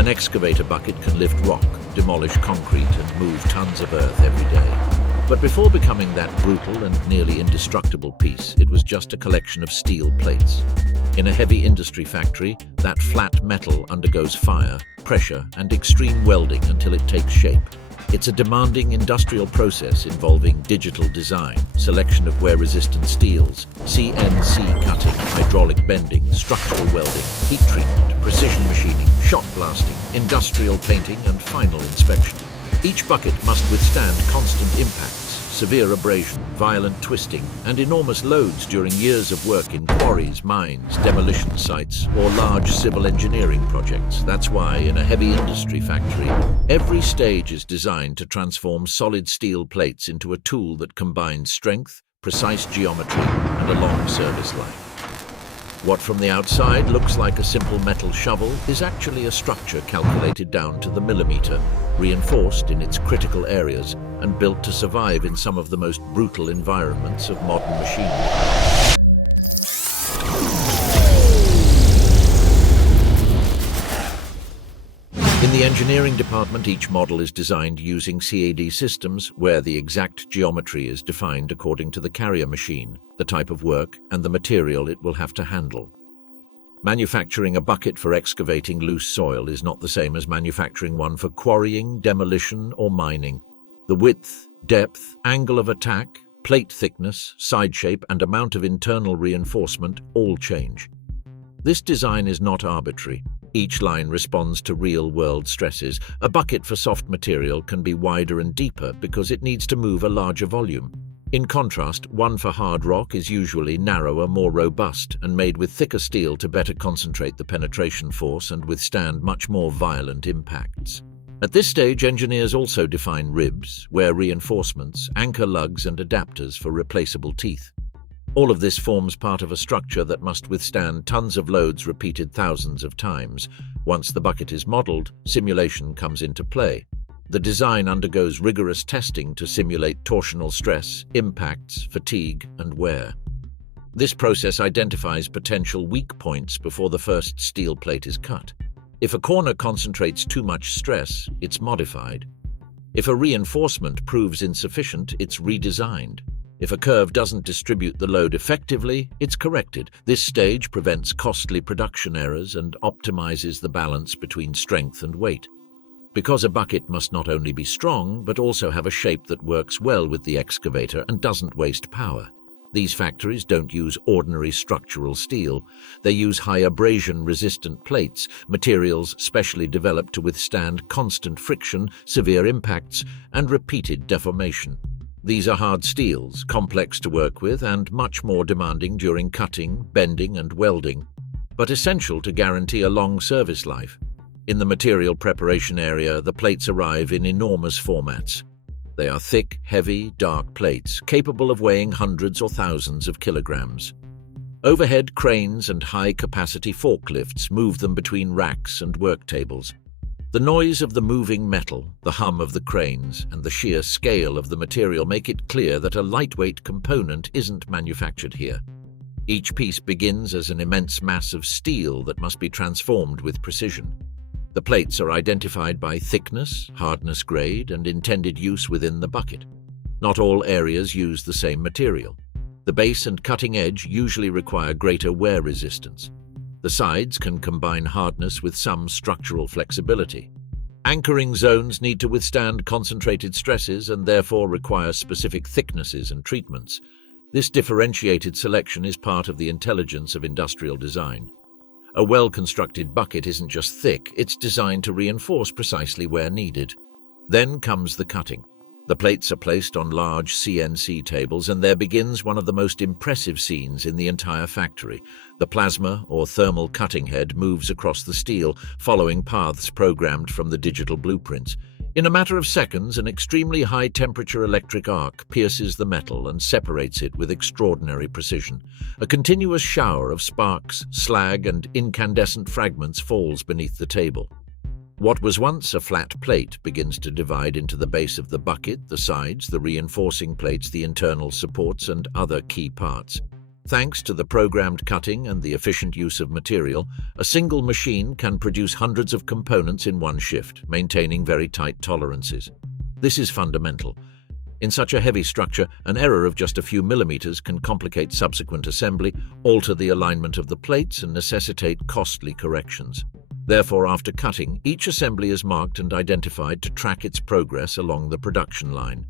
An excavator bucket can lift rock, demolish concrete, and move tons of earth every day. But before becoming that brutal and nearly indestructible piece, it was just a collection of steel plates. In a heavy industry factory, that flat metal undergoes fire, pressure, and extreme welding until it takes shape. It's a demanding industrial process involving digital design, selection of wear-resistant steels, CNC cutting, hydraulic bending, structural welding, heat treatment, precision machining, shot blasting, industrial painting, and final inspection. Each bucket must withstand constant impacts, severe abrasion, violent twisting, and enormous loads during years of work in quarries, mines, demolition sites, or large civil engineering projects. That's why, in a heavy industry factory, every stage is designed to transform solid steel plates into a tool that combines strength, precise geometry, and a long service life. What from the outside looks like a simple metal shovel is actually a structure calculated down to the millimeter, reinforced in its critical areas, and built to survive in some of the most brutal environments of modern machinery. In the engineering department, each model is designed using CAD systems where the exact geometry is defined according to the carrier machine, the type of work, and the material it will have to handle. Manufacturing a bucket for excavating loose soil is not the same as manufacturing one for quarrying, demolition, or mining. The width, depth, angle of attack, plate thickness, side shape, and amount of internal reinforcement all change. This design is not arbitrary. Each line responds to real-world stresses. A bucket for soft material can be wider and deeper because it needs to move a larger volume. In contrast, one for hard rock is usually narrower, more robust, and made with thicker steel to better concentrate the penetration force and withstand much more violent impacts. At this stage, engineers also define ribs, wear reinforcements, anchor lugs, and adapters for replaceable teeth. All of this forms part of a structure that must withstand tons of loads repeated thousands of times. Once the bucket is modeled, simulation comes into play. The design undergoes rigorous testing to simulate torsional stress, impacts, fatigue, and wear. This process identifies potential weak points before the first steel plate is cut. If a corner concentrates too much stress, it's modified. If a reinforcement proves insufficient, it's redesigned. If a curve doesn't distribute the load effectively, it's corrected. This stage prevents costly production errors and optimizes the balance between strength and weight. Because a bucket must not only be strong, but also have a shape that works well with the excavator and doesn't waste power. These factories don't use ordinary structural steel. They use high abrasion-resistant plates, materials specially developed to withstand constant friction, severe impacts, and repeated deformation. These are hard steels, complex to work with, and much more demanding during cutting, bending, and welding, but essential to guarantee a long service life. In the material preparation area, the plates arrive in enormous formats. They are thick, heavy, dark plates, capable of weighing hundreds or thousands of kilograms. Overhead cranes and high-capacity forklifts move them between racks and work tables. The noise of the moving metal, the hum of the cranes, and the sheer scale of the material make it clear that a lightweight component isn't manufactured here. Each piece begins as an immense mass of steel that must be transformed with precision. The plates are identified by thickness, hardness grade, and intended use within the bucket. Not all areas use the same material. The base and cutting edge usually require greater wear resistance. The sides can combine hardness with some structural flexibility. Anchoring zones need to withstand concentrated stresses and therefore require specific thicknesses and treatments. This differentiated selection is part of the intelligence of industrial design. A well-constructed bucket isn't just thick, it's designed to reinforce precisely where needed. Then comes the cutting. The plates are placed on large CNC tables, and there begins one of the most impressive scenes in the entire factory. The plasma, or thermal cutting head, moves across the steel, following paths programmed from the digital blueprints. In a matter of seconds, an extremely high-temperature electric arc pierces the metal and separates it with extraordinary precision. A continuous shower of sparks, slag, and incandescent fragments falls beneath the table. What was once a flat plate begins to divide into the base of the bucket, the sides, the reinforcing plates, the internal supports, and other key parts. Thanks to the programmed cutting and the efficient use of material, a single machine can produce hundreds of components in one shift, maintaining very tight tolerances. This is fundamental. In such a heavy structure, an error of just a few millimeters can complicate subsequent assembly, alter the alignment of the plates, and necessitate costly corrections. Therefore, after cutting, each assembly is marked and identified to track its progress along the production line.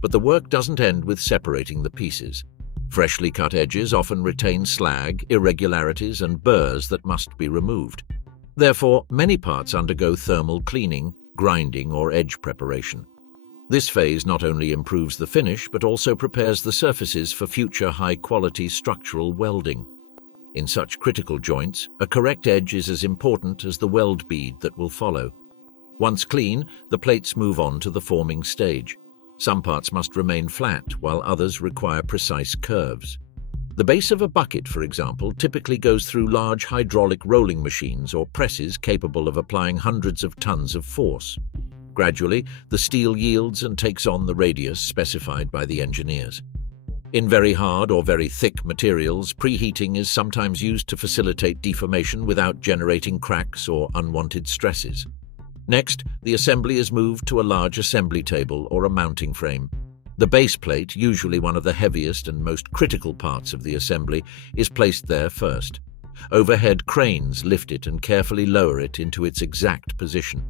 But the work doesn't end with separating the pieces. Freshly cut edges often retain slag, irregularities, and burrs that must be removed. Therefore, many parts undergo thermal cleaning, grinding, or edge preparation. This phase not only improves the finish, but also prepares the surfaces for future high-quality structural welding. In such critical joints, a correct edge is as important as the weld bead that will follow. Once clean, the plates move on to the forming stage. Some parts must remain flat, while others require precise curves. The base of a bucket, for example, typically goes through large hydraulic rolling machines or presses capable of applying hundreds of tons of force. Gradually, the steel yields and takes on the radius specified by the engineers. In very hard or very thick materials, preheating is sometimes used to facilitate deformation without generating cracks or unwanted stresses. Next, the assembly is moved to a large assembly table or a mounting frame. The base plate, usually one of the heaviest and most critical parts of the assembly, is placed there first. Overhead cranes lift it and carefully lower it into its exact position.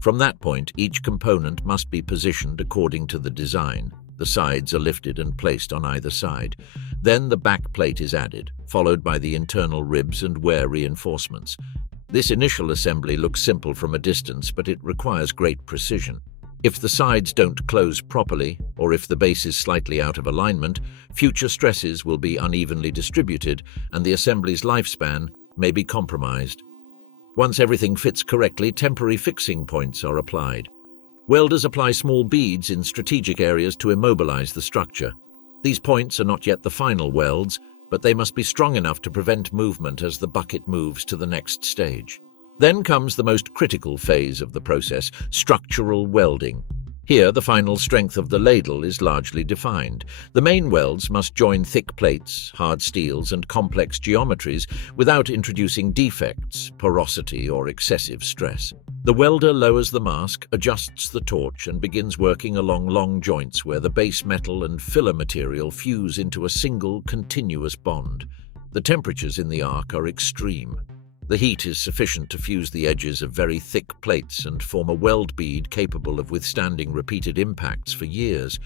From that point, each component must be positioned according to the design. The sides are lifted and placed on either side. Then the back plate is added, followed by the internal ribs and wear reinforcements. This initial assembly looks simple from a distance, but it requires great precision. If the sides don't close properly, or if the base is slightly out of alignment, future stresses will be unevenly distributed and the assembly's lifespan may be compromised. Once everything fits correctly, temporary fixing points are applied. Welders apply small beads in strategic areas to immobilize the structure. These points are not yet the final welds, but they must be strong enough to prevent movement as the bucket moves to the next stage. Then comes the most critical phase of the process, structural welding. Here, the final strength of the ladle is largely defined. The main welds must join thick plates, hard steels, and complex geometries without introducing defects, porosity, or excessive stress. The welder lowers the mask, adjusts the torch, and begins working along long joints where the base metal and filler material fuse into a single, continuous bond. The temperatures in the arc are extreme. The heat is sufficient to fuse the edges of very thick plates and form a weld bead capable of withstanding repeated impacts for years.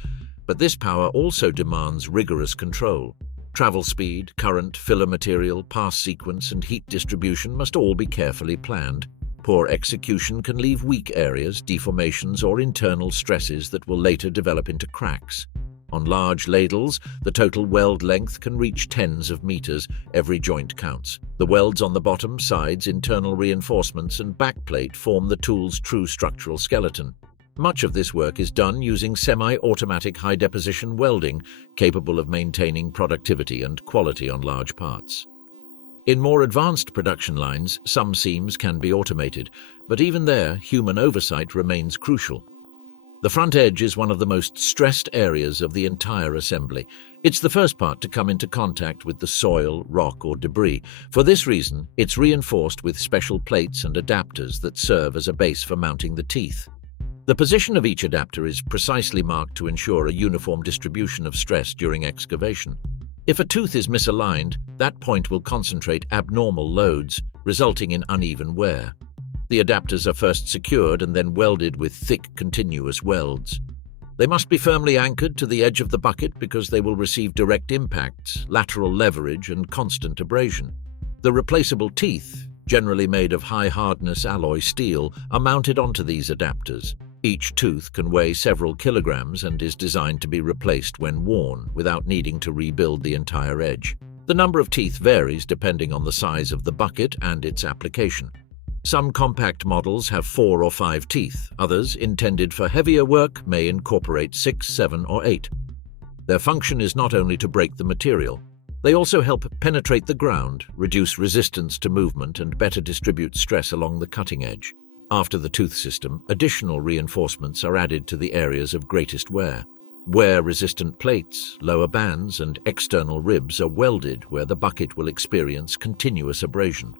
But this power also demands rigorous control. Travel speed, current, filler material, pass sequence, and heat distribution must all be carefully planned. Poor execution can leave weak areas, deformations, or internal stresses that will later develop into cracks. On large ladles, the total weld length can reach tens of meters. Every joint counts. The welds on the bottom, sides, internal reinforcements, and backplate form the tool's true structural skeleton. Much of this work is done using semi-automatic high-deposition welding, capable of maintaining productivity and quality on large parts. In more advanced production lines, some seams can be automated, but even there, human oversight remains crucial. The front edge is one of the most stressed areas of the entire assembly. It's the first part to come into contact with the soil, rock, or debris. For this reason, it's reinforced with special plates and adapters that serve as a base for mounting the teeth. The position of each adapter is precisely marked to ensure a uniform distribution of stress during excavation. If a tooth is misaligned, that point will concentrate abnormal loads, resulting in uneven wear. The adapters are first secured and then welded with thick, continuous welds. They must be firmly anchored to the edge of the bucket because they will receive direct impacts, lateral leverage, and constant abrasion. The replaceable teeth, generally made of high-hardness alloy steel, are mounted onto these adapters. Each tooth can weigh several kilograms and is designed to be replaced when worn, without needing to rebuild the entire edge. The number of teeth varies depending on the size of the bucket and its application. Some compact models have 4 or 5 teeth. Others, intended for heavier work, may incorporate 6, 7, or 8. Their function is not only to break the material. They also help penetrate the ground, reduce resistance to movement, and better distribute stress along the cutting edge. After the tooth system, additional reinforcements are added to the areas of greatest wear. Wear-resistant plates, lower bands, and external ribs are welded where the bucket will experience continuous abrasion.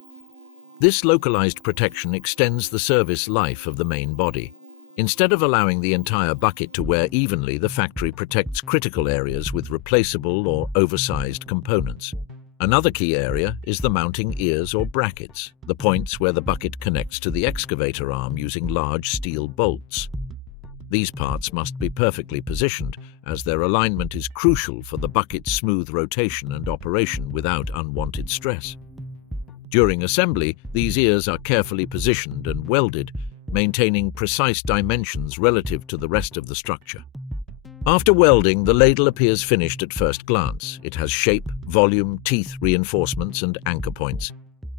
This localized protection extends the service life of the main body. Instead of allowing the entire bucket to wear evenly, the factory protects critical areas with replaceable or oversized components. Another key area is the mounting ears or brackets, the points where the bucket connects to the excavator arm using large steel bolts. These parts must be perfectly positioned, as their alignment is crucial for the bucket's smooth rotation and operation without unwanted stress. During assembly, these ears are carefully positioned and welded, maintaining precise dimensions relative to the rest of the structure. After welding, the ladle appears finished at first glance. It has shape, volume, teeth reinforcements, and anchor points.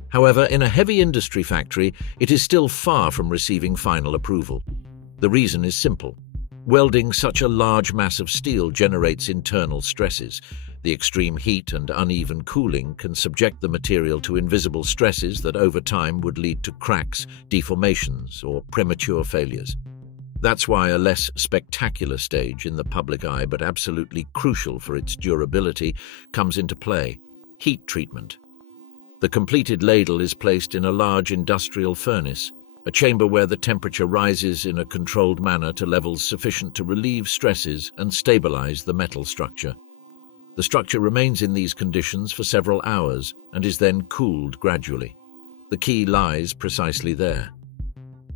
However, in a heavy industry factory, it is still far from receiving final approval. The reason is simple. Welding such a large mass of steel generates internal stresses. The extreme heat and uneven cooling can subject the material to invisible stresses that over time would lead to cracks, deformations, or premature failures. That's why a less spectacular stage in the public eye, but absolutely crucial for its durability, comes into play: heat treatment. The completed ladle is placed in a large industrial furnace, a chamber where the temperature rises in a controlled manner to levels sufficient to relieve stresses and stabilize the metal structure. The structure remains in these conditions for several hours and is then cooled gradually. The key lies precisely there.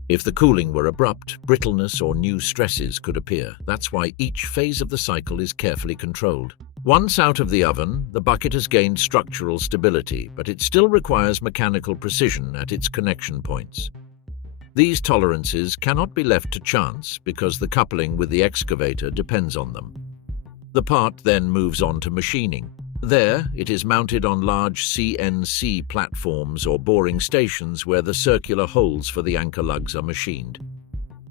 If the cooling were abrupt, brittleness or new stresses could appear. That's why each phase of the cycle is carefully controlled. Once out of the oven, the bucket has gained structural stability, but it still requires mechanical precision at its connection points. These tolerances cannot be left to chance because the coupling with the excavator depends on them. The part then moves on to machining. There, it is mounted on large CNC platforms or boring stations where the circular holes for the anchor lugs are machined.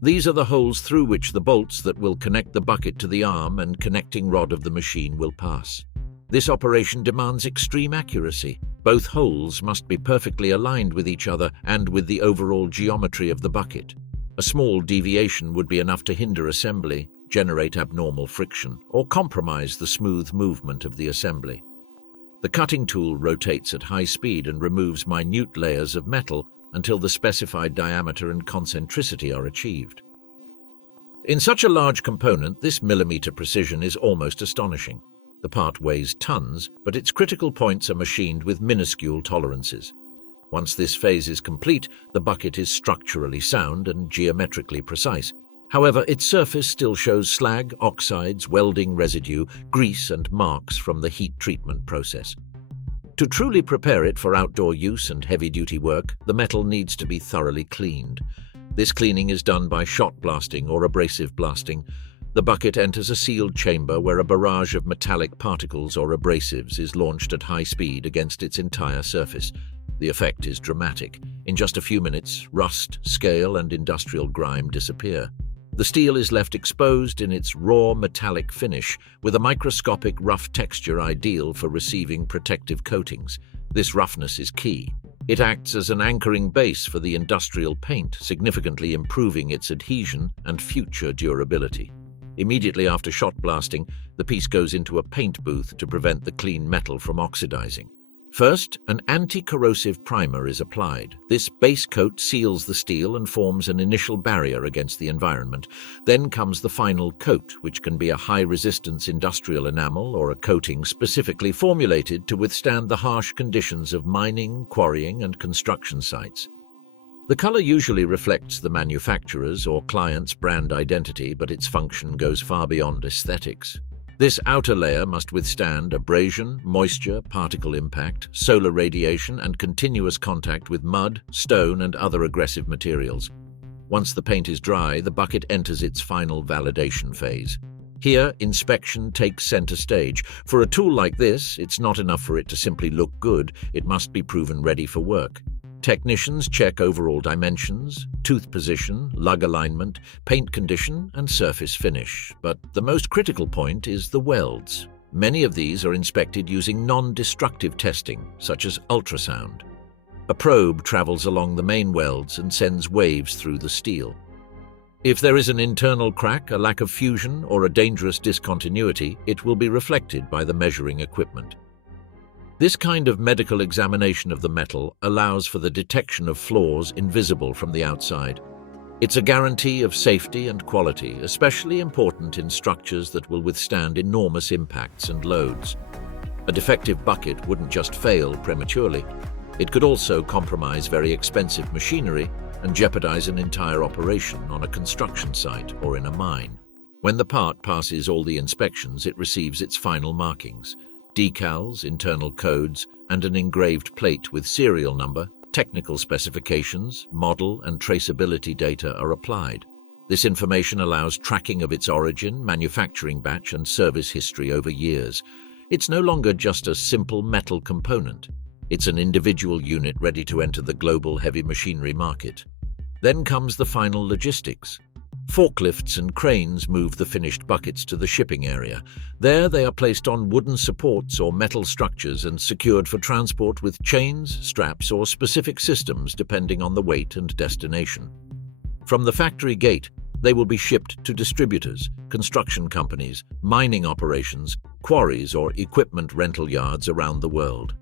These are the holes through which the bolts that will connect the bucket to the arm and connecting rod of the machine will pass. This operation demands extreme accuracy. Both holes must be perfectly aligned with each other and with the overall geometry of the bucket. A small deviation would be enough to hinder assembly, generate abnormal friction, or compromise the smooth movement of the assembly. The cutting tool rotates at high speed and removes minute layers of metal until the specified diameter and concentricity are achieved. In such a large component, this millimeter precision is almost astonishing. The part weighs tons, but its critical points are machined with minuscule tolerances. Once this phase is complete, the bucket is structurally sound and geometrically precise. However, its surface still shows slag, oxides, welding residue, grease, and marks from the heat treatment process. To truly prepare it for outdoor use and heavy-duty work, the metal needs to be thoroughly cleaned. This cleaning is done by shot blasting or abrasive blasting. The bucket enters a sealed chamber where a barrage of metallic particles or abrasives is launched at high speed against its entire surface. The effect is dramatic. In just a few minutes, rust, scale, and industrial grime disappear. The steel is left exposed in its raw metallic finish, with a microscopic rough texture ideal for receiving protective coatings. This roughness is key. It acts as an anchoring base for the industrial paint, significantly improving its adhesion and future durability. Immediately after shot blasting, the piece goes into a paint booth to prevent the clean metal from oxidizing. First, an anti-corrosive primer is applied. This base coat seals the steel and forms an initial barrier against the environment. Then comes the final coat, which can be a high-resistance industrial enamel or a coating specifically formulated to withstand the harsh conditions of mining, quarrying, and construction sites. The color usually reflects the manufacturer's or client's brand identity, but its function goes far beyond aesthetics. This outer layer must withstand abrasion, moisture, particle impact, solar radiation, and continuous contact with mud, stone, and other aggressive materials. Once the paint is dry, the bucket enters its final validation phase. Here, inspection takes center stage. For a tool like this, it's not enough for it to simply look good, it must be proven ready for work. Technicians check overall dimensions, tooth position, lug alignment, paint condition, and surface finish. But the most critical point is the welds. Many of these are inspected using non-destructive testing, such as ultrasound. A probe travels along the main welds and sends waves through the steel. If there is an internal crack, a lack of fusion, or a dangerous discontinuity, it will be reflected by the measuring equipment. This kind of medical examination of the metal allows for the detection of flaws invisible from the outside. It's a guarantee of safety and quality, especially important in structures that will withstand enormous impacts and loads. A defective bucket wouldn't just fail prematurely. It could also compromise very expensive machinery and jeopardize an entire operation on a construction site or in a mine. When the part passes all the inspections, it receives its final markings. Decals, internal codes, and an engraved plate with serial number, technical specifications, model, and traceability data are applied. This information allows tracking of its origin, manufacturing batch, and service history over years. It's no longer just a simple metal component. It's an individual unit ready to enter the global heavy machinery market. Then comes the final logistics. Forklifts and cranes move the finished buckets to the shipping area. There they are placed on wooden supports or metal structures and secured for transport with chains, straps, or specific systems depending on the weight and destination. From the factory gate, they will be shipped to distributors, construction companies, mining operations, quarries, or equipment rental yards around the world.